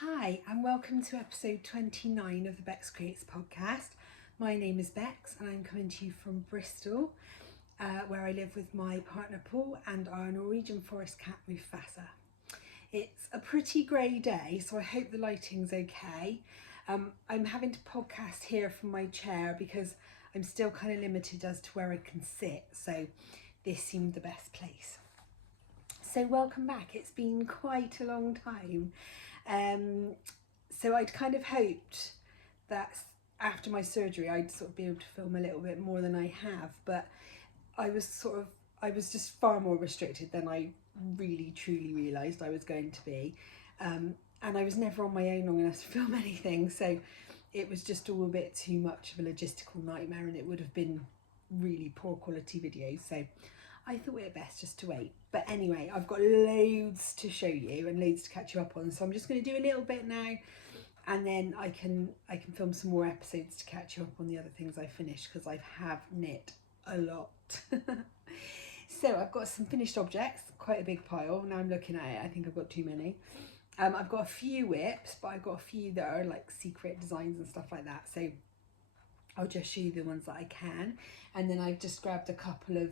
Hi, and welcome to episode 29 of the Beks Creates podcast. My name is Beks, and I'm coming to you from Bristol, where I live with my partner Paul and our Norwegian forest cat Mufasa. It's a pretty grey day, so I hope the lighting's okay. I'm having to podcast here from my chair because I'm still kind of limited as to where I can sit, so this seemed the best place. So welcome back. It's been quite a long time. So I'd kind of hoped that after my surgery I'd sort of be able to film a little bit more than I have, but I was just far more restricted than I really truly realised I was going to be, and I was never on my own long enough to film anything, so it was just all a bit too much of a logistical nightmare, and it would have been really poor quality videos, so I thought it best just to wait. But anyway, I've got loads to show you and loads to catch you up on, so I'm just going to do a little bit now, and then I can film some more episodes to catch you up on the other things I finished, because I have knit a lot. So I've got some finished objects, quite a big pile. Now I'm looking at it, I think I've got too many. I've got a few whips, but I've got a few that are like secret designs and stuff like that, so I'll just show you the ones that I can. And then I've just grabbed a couple of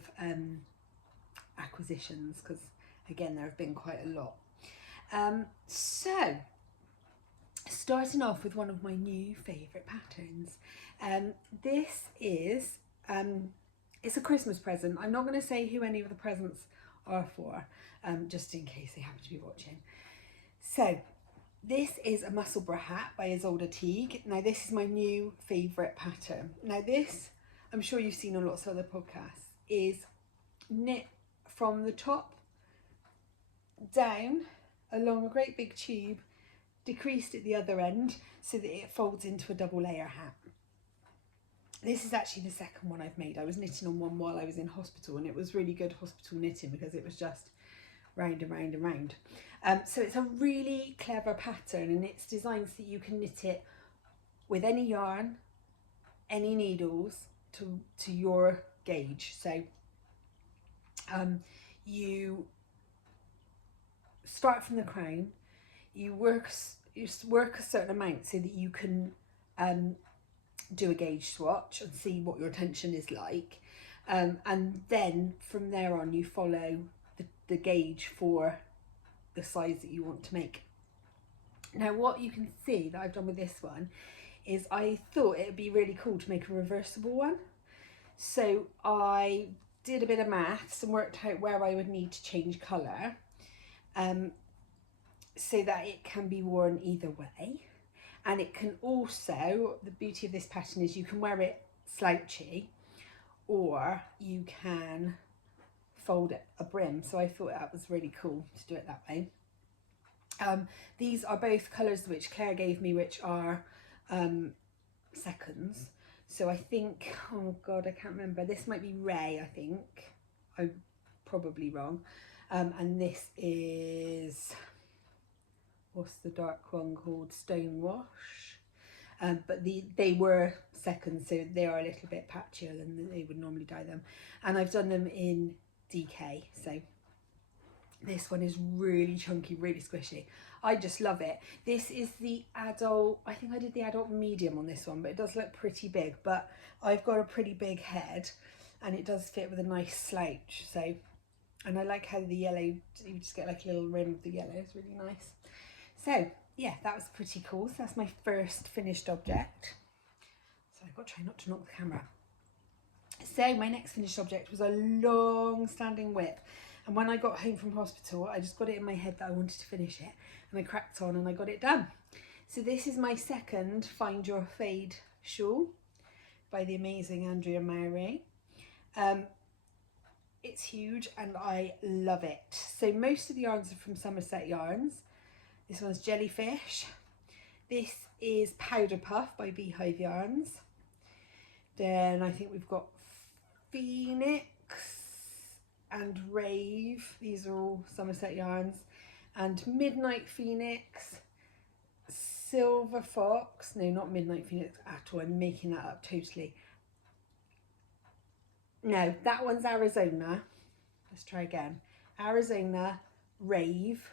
acquisitions, because again there have been quite a lot. So starting off with one of my new favourite patterns. This is it's a Christmas present. I'm not going to say who any of the presents are for, just in case they happen to be watching. So this is a Musselburgh hat by Isolde Teague. Now this is my new favourite pattern. Now this, I'm sure you've seen on lots of other podcasts, is knit from the top down along a great big tube, decreased at the other end so that it folds into a double layer hat. This is actually the second one I've made. I was knitting on one while I was in hospital, and it was really good hospital knitting because it was just round and round and round. So it's a really clever pattern, and it's designed so that you can knit it with any yarn, any needles to your gauge. So you start from the crown, you work a certain amount so that you can do a gauge swatch and see what your tension is like, and then from there on you follow the gauge for the size that you want to make. Now what you can see that I've done with this one is I thought it would be really cool to make a reversible one, so I did a bit of maths and worked out where I would need to change colour, so that it can be worn either way. And it can also, the beauty of this pattern is you can wear it slouchy, or you can fold it a brim. So I thought that was really cool to do it that way. These are both colours which Claire gave me, which are seconds. So I think, oh God, I can't remember. This might be Ray, I think. I'm probably wrong. And this is, what's the dark one called? Stonewash. But they were seconds, so they are a little bit patchier than they would normally dye them. And I've done them in DK, so this one is really chunky, really squishy. I just love it. This is the adult, I think I did the adult medium on this one, but it does look pretty big, but I've got a pretty big head and it does fit with a nice slouch. So, and I like how the yellow, you just get like a little rim of the yellow, it's really nice. So yeah, that was pretty cool. So that's my first finished object. So I've got to try not to knock the camera. So my next finished object was a long standing whip. And when I got home from hospital, I just got it in my head that I wanted to finish it. And I cracked on and I got it done. So this is my second Find Your Fade shawl by the amazing Andrea Mowry. It's huge and I love it. So most of the yarns are from Somerset Yarns. This one's Jellyfish. This is Powder Puff by Beehive Yarns. Then I think we've got Phoenix and Rave. These are all Somerset Yarns. And Midnight Phoenix, Silver Fox. No, not Midnight Phoenix at all. I'm making that up totally. No, that one's Arizona. Let's try again. Arizona, Rave,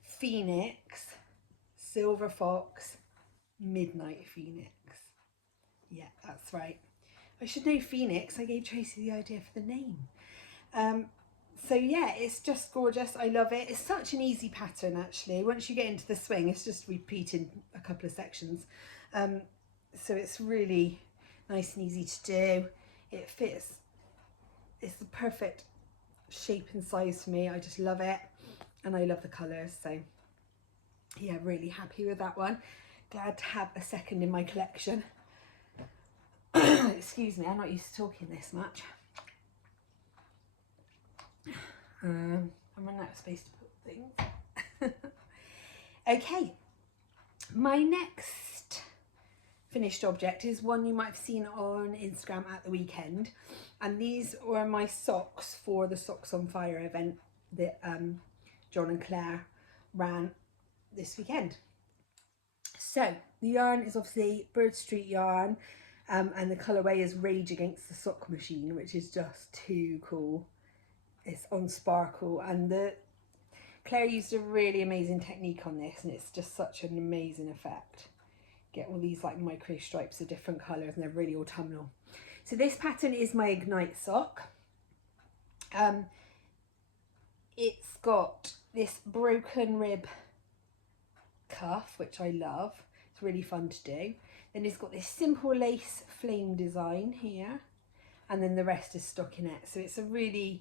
Phoenix, Silver Fox Midnight Phoenix. Yeah, that's right. I should know Phoenix. I gave Tracy the idea for the name. So yeah, it's just gorgeous. I love it. It's such an easy pattern actually. Once you get into the swing, it's just repeating a couple of sections. So it's really nice and easy to do. It fits. It's the perfect shape and size for me. I just love it, and I love the colours. So yeah, really happy with that one. Glad to have a second in my collection. Excuse me, I'm not used to talking this much. I'm running out of space to put things. Okay, my next finished object is one you might have seen on Instagram at the weekend, and these were my socks for the Socks on Fire event that John and Claire ran this weekend. So the yarn is obviously Bird Street yarn, and the colourway is Rage Against the Sock Machine, which is just too cool. It's on sparkle, and Claire used a really amazing technique on this, and it's just such an amazing effect. Get all these like micro stripes of different colours, and they're really autumnal. So this pattern is my Ignite sock. It's got this broken rib cuff, which I love. It's really fun to do. Then it's got this simple lace flame design here, and then the rest is stockinette. So it's a really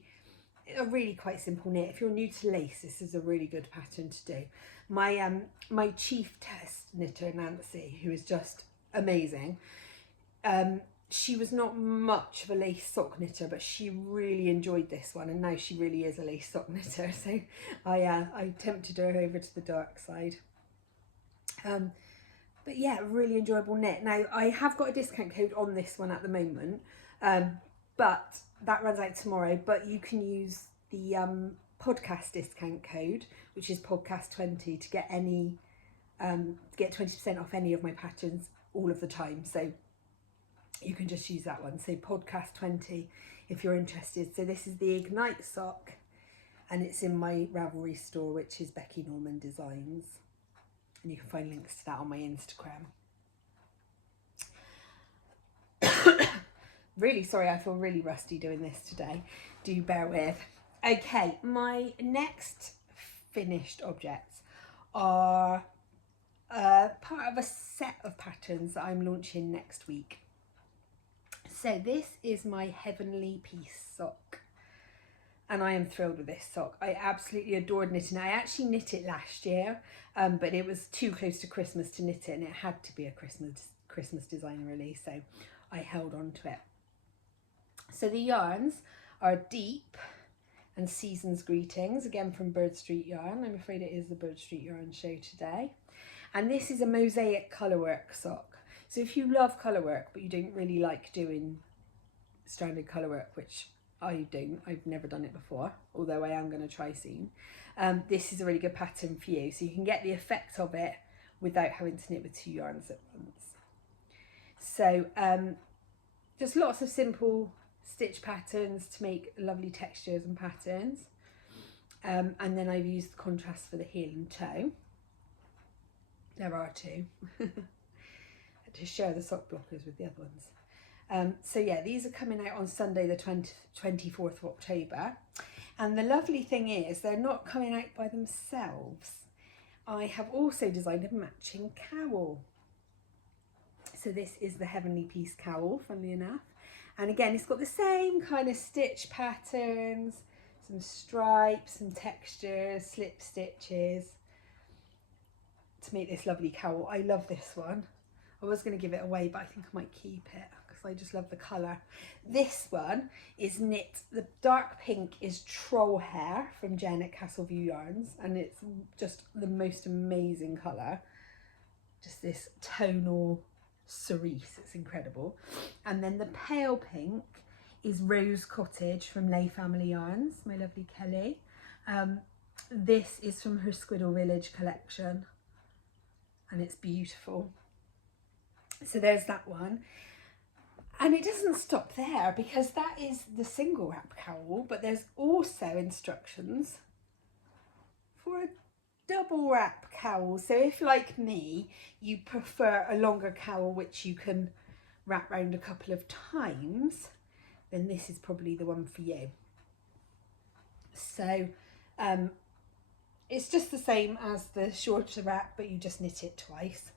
quite simple knit. If you're new to lace, this is a really good pattern to do. My chief test knitter, Nancy, who is just amazing, she was not much of a lace sock knitter, but she really enjoyed this one, and now she really is a lace sock knitter. So I tempted her over to the dark side. But yeah, really enjoyable knit. Now I have got a discount code on this one at the moment, but that runs out tomorrow. But you can use the podcast discount code, which is podcast20, to get any get 20% off any of my patterns all of the time. So you can just use that one. So podcast20 if you're interested. So this is the Ignite sock, and it's in my Ravelry store, which is Beki Norman Designs, and you can find links to that on my Instagram. Really sorry, I feel really rusty doing this today. Do bear with. Okay, my next finished objects are part of a set of patterns that I'm launching next week. So this is my Heavenly Peace sock, and I am thrilled with this sock. I absolutely adored knitting. I actually knit it last year, but it was too close to Christmas to knit it, and it had to be a Christmas design release, so I held on to it. So the yarns are Deep and Season's Greetings, again from Bird Street Yarn. I'm afraid it is the Bird Street Yarn show today. And this is a mosaic colourwork sock. So if you love colourwork but you don't really like doing stranded colourwork, which I don't, I've never done it before, although I am going to try soon, this is a really good pattern for you. So you can get the effect of it without having to knit with two yarns at once. So just lots of simple stitch patterns to make lovely textures and patterns, and then I've used the contrast for the heel and toe. There are two to share the sock blockers with the other ones. So yeah, these are coming out on Sunday the 24th of October, and the lovely thing is they're not coming out by themselves. I have also designed a matching cowl. So this is the Heavenly Peace cowl, funnily enough. And again, it's got the same kind of stitch patterns, some stripes, some textures, slip stitches to make this lovely cowl. I love this one. I was going to give it away, but I think I might keep it because I just love the colour. This one is knit, the dark pink is Troll Hair from Jen at Castleview Yarns, and it's just the most amazing colour. Just this tonal cerise, it's incredible. And then the pale pink is Rose Cottage from Lay Family Yarns, my lovely Kelly. This is from her Squiddle Village collection, and it's beautiful. So there's that one, and it doesn't stop there because that is the single wrap cowl, but there's also instructions for a double wrap cowl. So if, like me, you prefer a longer cowl which you can wrap round a couple of times, then this is probably the one for you. So it's just the same as the shorter wrap, but you just knit it twice.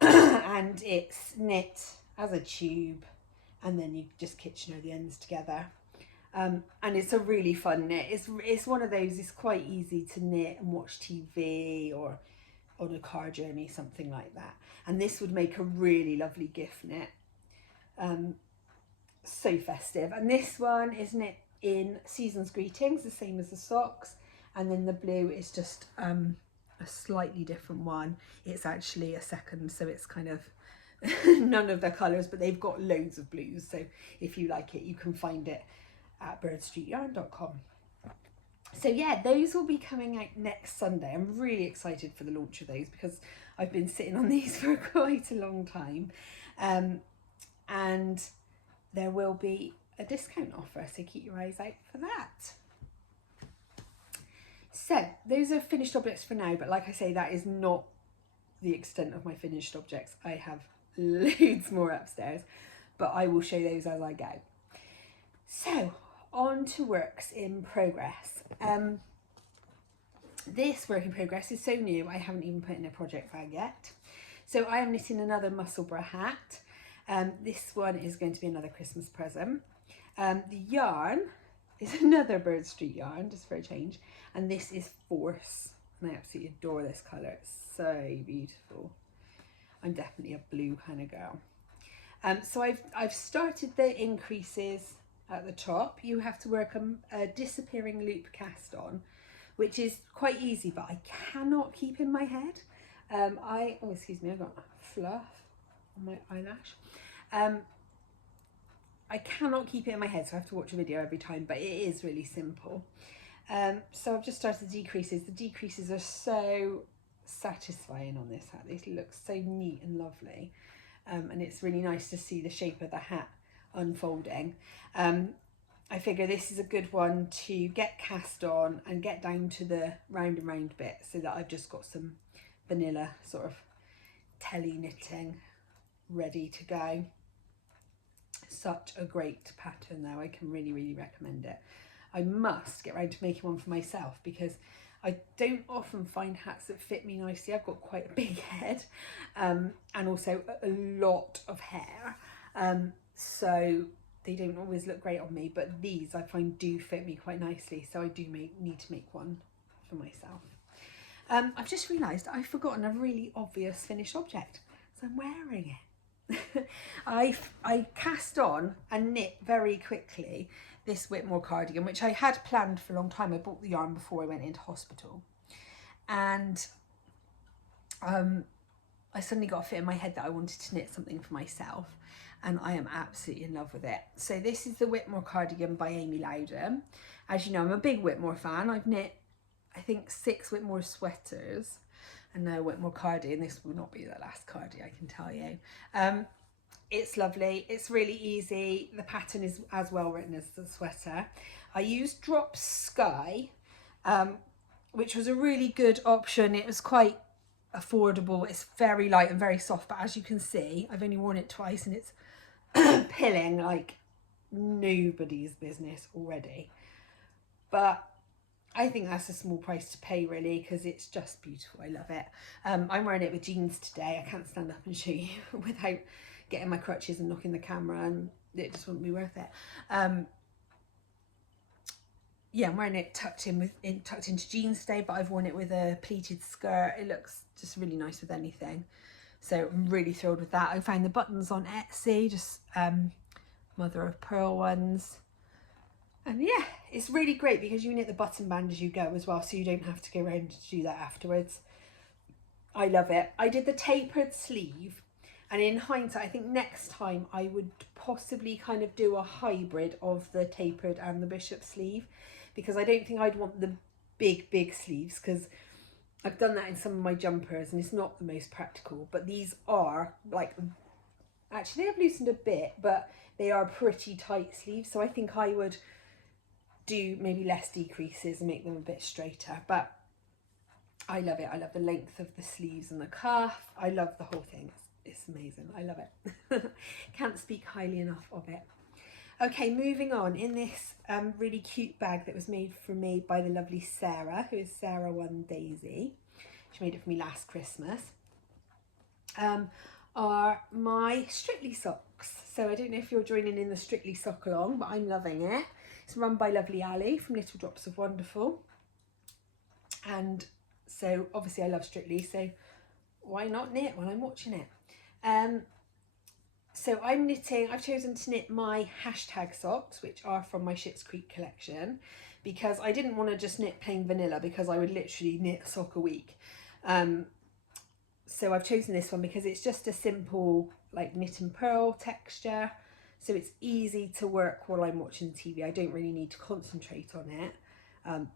And it's knit as a tube, and then you just Kitchener the ends together. And it's a really fun knit. It's one of those, it's quite easy to knit and watch TV or on a car journey, something like that. And this would make a really lovely gift knit. So festive. And this one is knit in Season's Greetings, the same as the socks. And then the blue is just a slightly different one. It's actually a second, so it's kind of none of the colours, but they've got loads of blues. So if you like it, you can find it at birdstreetyarn.com. So yeah, those will be coming out next Sunday. I'm really excited for the launch of those because I've been sitting on these for quite a long time. And there will be a discount offer, so keep your eyes out for that. So those are finished objects for now, but like I say, that is not the extent of my finished objects. I have loads more upstairs, but I will show those as I go. So on to works in progress. This work in progress is so new, I haven't even put in a project bag yet. So I am knitting another Musselburgh hat. This one is going to be another Christmas present. The yarn is another Bird Street yarn, just for a change. And this is Force. And I absolutely adore this colour. It's so beautiful. I'm definitely a blue kind of girl. So I've started the increases at the top. You have to work a disappearing loop cast on, which is quite easy, but I cannot keep in my head. Oh, excuse me, I got fluff on my eyelash. I cannot keep it in my head, so I have to watch a video every time, but it is really simple. So I've just started the decreases. The decreases are so satisfying on this hat. They look so neat and lovely. And it's really nice to see the shape of the hat unfolding. I figure this is a good one to get cast on and get down to the round and round bit, so that I've just got some vanilla sort of telly knitting ready to go. Such a great pattern though, I can really recommend it. I must get round to making one for myself because I don't often find hats that fit me nicely. I've got quite a big head and also a lot of hair, so they don't always look great on me, but these I find do fit me quite nicely, so I do need to make one for myself. I've just realised I've forgotten a really obvious finished object, so I'm wearing it. I cast on and knit very quickly this Whitmore cardigan, which I had planned for a long time. I bought the yarn before I went into hospital, and I suddenly got a fit in my head that I wanted to knit something for myself, and I am absolutely in love with it. So this is the Whitmore cardigan by Amy Loudon. As you know, I'm a big Whitmore fan. I've knit, I think, 6 Whitmore sweaters and now Whitmore cardigan. This will not be the last cardigan, I can tell you. It's lovely, it's really easy. The pattern is as well written as the sweater. I used Drop Sky, which was a really good option. It was quite affordable. It's very light and very soft, but as you can see, I've only worn it twice and it's pilling like nobody's business already. But I think that's a small price to pay really, because it's just beautiful. I love it. I'm wearing it with jeans today. I can't stand up and show you without getting my crutches and knocking the camera, and it just wouldn't be worth it. Yeah, I'm wearing it tucked into jeans today, but I've worn it with a pleated skirt. It looks just really nice with anything. So I'm really thrilled with that. I found the buttons on Etsy, just mother of pearl ones. And yeah, it's really great because you knit the button band as you go as well, so you don't have to go around to do that afterwards. I love it. I did the tapered sleeve, and in hindsight, I think next time I would possibly kind of do a hybrid of the tapered and the bishop sleeve, because I don't think I'd want the big sleeves, because I've done that in some of my jumpers and it's not the most practical. But these are like, actually they have loosened a bit, but they are pretty tight sleeves, so I think I would do maybe less decreases and make them a bit straighter. But I love it. I love the length of the sleeves and the cuff. I love the whole thing. It's amazing. I love it. Can't speak highly enough of it. Okay, moving on. In this really cute bag that was made for me by the lovely Sarah, who is Sarah One Daisy. She made it for me last Christmas. Are my Strictly socks. So I don't know if you're joining in the Strictly sock along, but I'm loving it. It's run by lovely Ali from Little Drops of Wonderful. And so obviously I love Strictly, so why not knit when I'm watching it? So I'm knitting, I've chosen to knit my hashtag socks, which are from my Schitt's Creek collection, because I didn't want to just knit plain vanilla, because I would literally knit a sock a week. So I've chosen this one because it's just a simple like knit and purl texture, so it's easy to work while I'm watching TV. I don't really need to concentrate on it,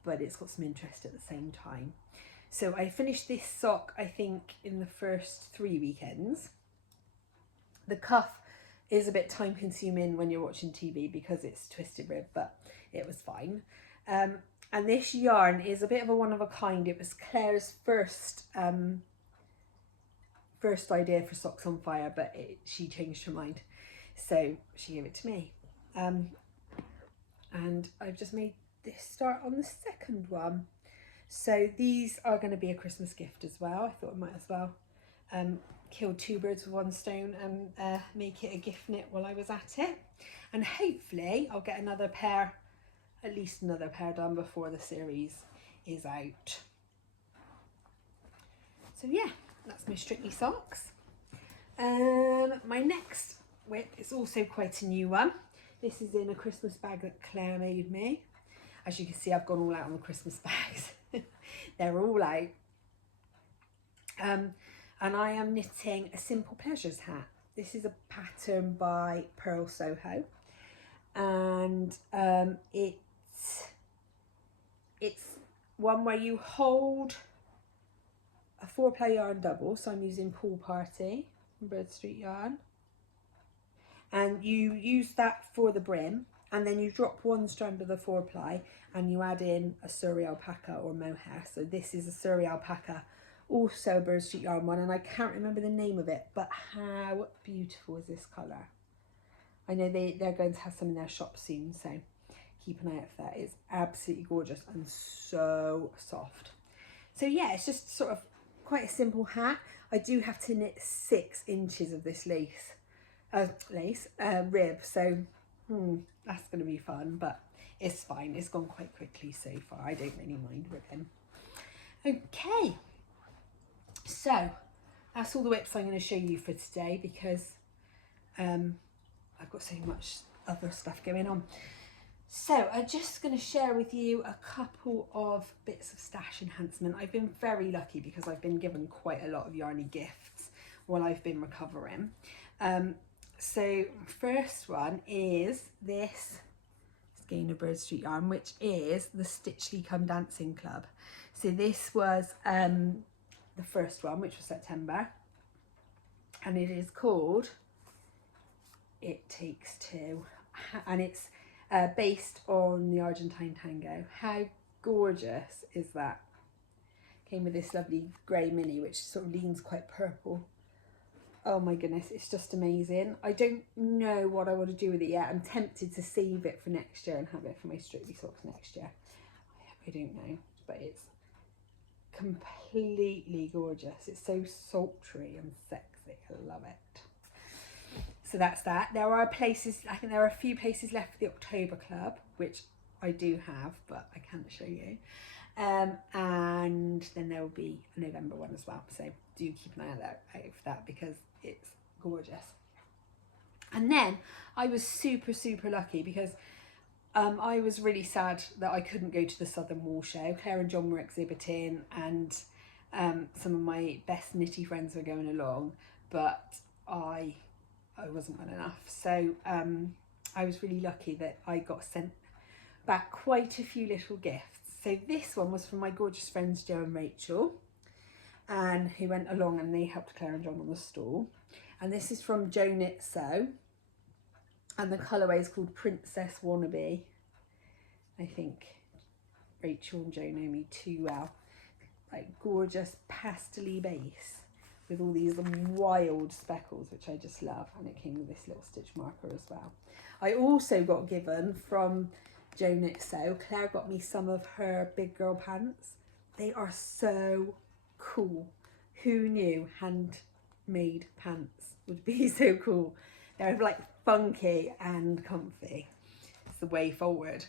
but it's got some interest at the same time. So I finished this sock, I think, in the first 3 weekends. The cuff is a bit time consuming when you're watching TV because it's twisted rib, but it was fine. And this yarn is a bit of a one of a kind. It was Claire's first idea for Socks on Fire, but she changed her mind, so she gave it to me. And I've just made this start on the second one. So these are going to be a Christmas gift as well. I thought I might as well kill 2 birds with 1 stone and make it a gift knit while I was at it. And hopefully I'll get another pair, at least another pair done before the series is out. So yeah, that's my Strictly socks. My next whip is also quite a new one. This is in a Christmas bag that Claire made me. As you can see, I've gone all out on the Christmas bags. They're all out. And I am knitting a Simple Pleasures hat. This is a pattern by Pearl Soho. And it's one where you hold a 4-ply yarn double. So I'm using Pool Party from Bird Street Yarn. And you use that for the brim. And then you drop 1 strand of the 4-ply and you add in a Surrey alpaca or mohair. So this is a Surrey alpaca, also a Bird Street Yarn one, and I can't remember the name of it, but how beautiful is this colour? I know they're going to have some in their shop soon, so keep an eye out for that. It's absolutely gorgeous and so soft. So yeah, it's just sort of quite a simple hat. I do have to knit 6 inches of this rib, so that's going to be fun, but it's fine. It's gone quite quickly so far. I don't really mind ribbing. Okay, so that's all the whips I'm going to show you for today, because I've got so much other stuff going on. So I'm just going to share with you a couple of bits of stash enhancement. I've been very lucky because I've been given quite a lot of yarny gifts while I've been recovering. So first one is this skein of Bird Street yarn, which is the Stitchly Come Dancing Club. So this was the first one, which was September, and it is called It Takes Two, and it's based on the Argentine tango. How gorgeous is that? Came with this lovely grey mini, which sort of leans quite purple. Oh my goodness, it's just amazing. I don't know what I want to do with it yet. I'm tempted to save it for next year and have it for my Strictly socks next year. I don't know, but it's completely gorgeous. It's so sultry and sexy. I love it. So that's that. There are places, I think there are a few places left for the October Club, which I do have, but I can't show you. And then there will be a November one as well. So do keep an eye out for that, because it's gorgeous. And then I was super lucky because I was really sad that I couldn't go to the Southern Wall Show. Claire and John were exhibiting, and some of my best knitty friends were going along, but I wasn't well enough. So I was really lucky that I got sent back quite a few little gifts. So this one was from my gorgeous friends Jo and Rachel, and who went along and they helped Claire and John on the stall. And this is from Jo Knit Sew, and the colourway is called Princess Wannabe. I think Rachel and Jo know me too well. like gorgeous pastely base with all these wild speckles, which I just love, and it came with this little stitch marker as well. I also got given from Jo Knit Sew, Claire got me some of her big girl pants. They are so cool. Who knew handmade pants would be so cool? They're like funky and comfy. It's the way forward.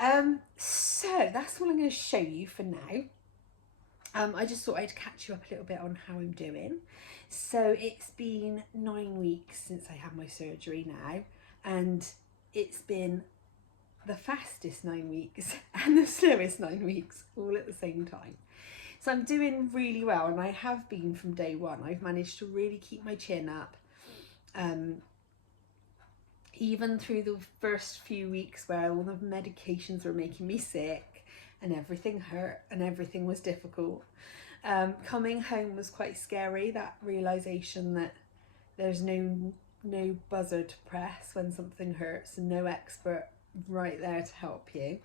So that's all I'm going to show you for now. I just thought I'd catch you up a little bit on how I'm doing. So it's been 9 weeks since I had my surgery now, and it's been the fastest 9 weeks and the slowest 9 weeks all at the same time. So I'm doing really well, and I have been from day one. I've managed to really keep my chin up. Even through the first few weeks where all the medications were making me sick and everything hurt and everything was difficult. Coming home was quite scary, that realisation that there's no buzzer to press when something hurts and no expert right there to help you.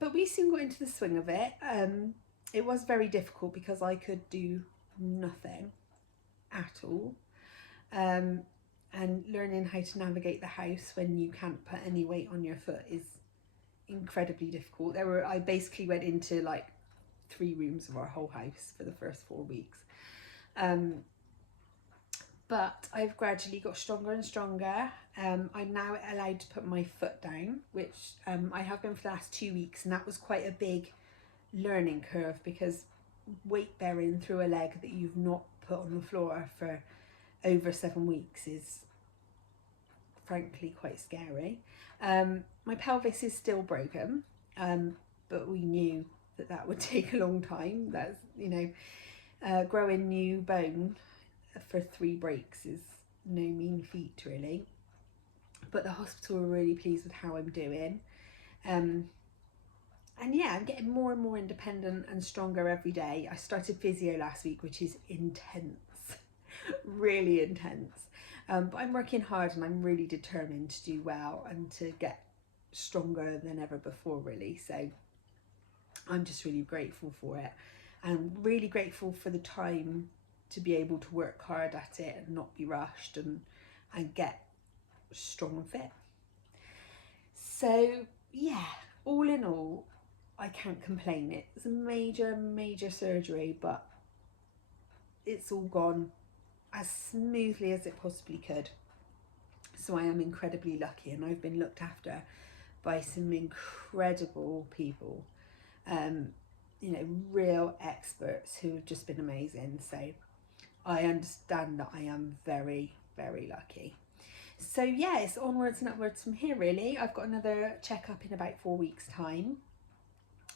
But we soon got into the swing of it. It was very difficult because I could do nothing at all. And learning how to navigate the house when you can't put any weight on your foot is incredibly difficult. I basically went into like 3 rooms of our whole house for the first 4 weeks. But I've gradually got stronger and stronger. I'm now allowed to put my foot down, which I have been for the last 2 weeks, and that was quite a big learning curve because weight bearing through a leg that you've not put on the floor for over 7 weeks is frankly quite scary. My pelvis is still broken, but we knew that would take a long time. That's, growing new bone for 3 breaks is no mean feat really. But the hospital were really pleased with how I'm doing. And yeah, I'm getting more and more independent and stronger every day. I started physio last week, which is intense, really intense. But I'm working hard and I'm really determined to do well and to get stronger than ever before really. So I'm just really grateful for it, and really grateful for the time to be able to work hard at it and not be rushed and get strong and fit. So yeah, all in all, I can't complain. It's a major surgery, but it's all gone as smoothly as it possibly could. So I am incredibly lucky, and I've been looked after by some incredible people, real experts who have just been amazing. So I understand that I am very lucky. So yeah, it's onwards and upwards from here really. I've got another checkup in about 4 weeks time,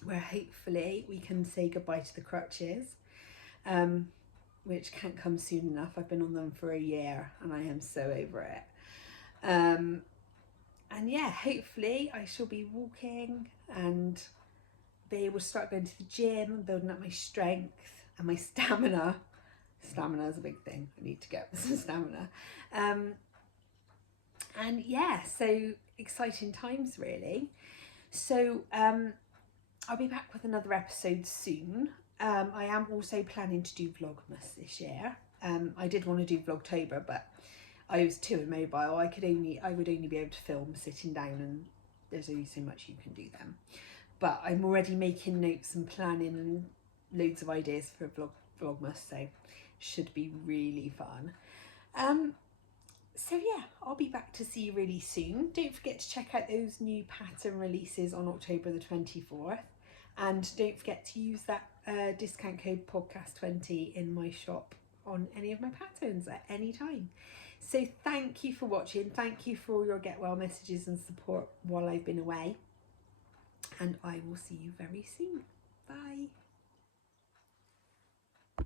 where hopefully we can say goodbye to the crutches, which can't come soon enough. I've been on them for a year and I am so over it. And yeah, hopefully I shall be walking and be able to start going to the gym and building up my strength and my stamina. Stamina is a big thing. I need to get some stamina. And yeah, so exciting times really. So I'll be back with another episode soon. I am also planning to do Vlogmas this year. I did want to do Vlogtober, but I was too immobile. I would only be able to film sitting down, and there's only so much you can do then. But I'm already making notes and planning and loads of ideas for Vlogmas, so should be really fun. So yeah, I'll be back to see you really soon. Don't forget to check out those new pattern releases on October the 24th. And don't forget to use that discount code podcast20 in my shop on any of my patterns at any time. So thank you for watching. Thank you for all your get well messages and support while I've been away. And I will see you very soon. Bye.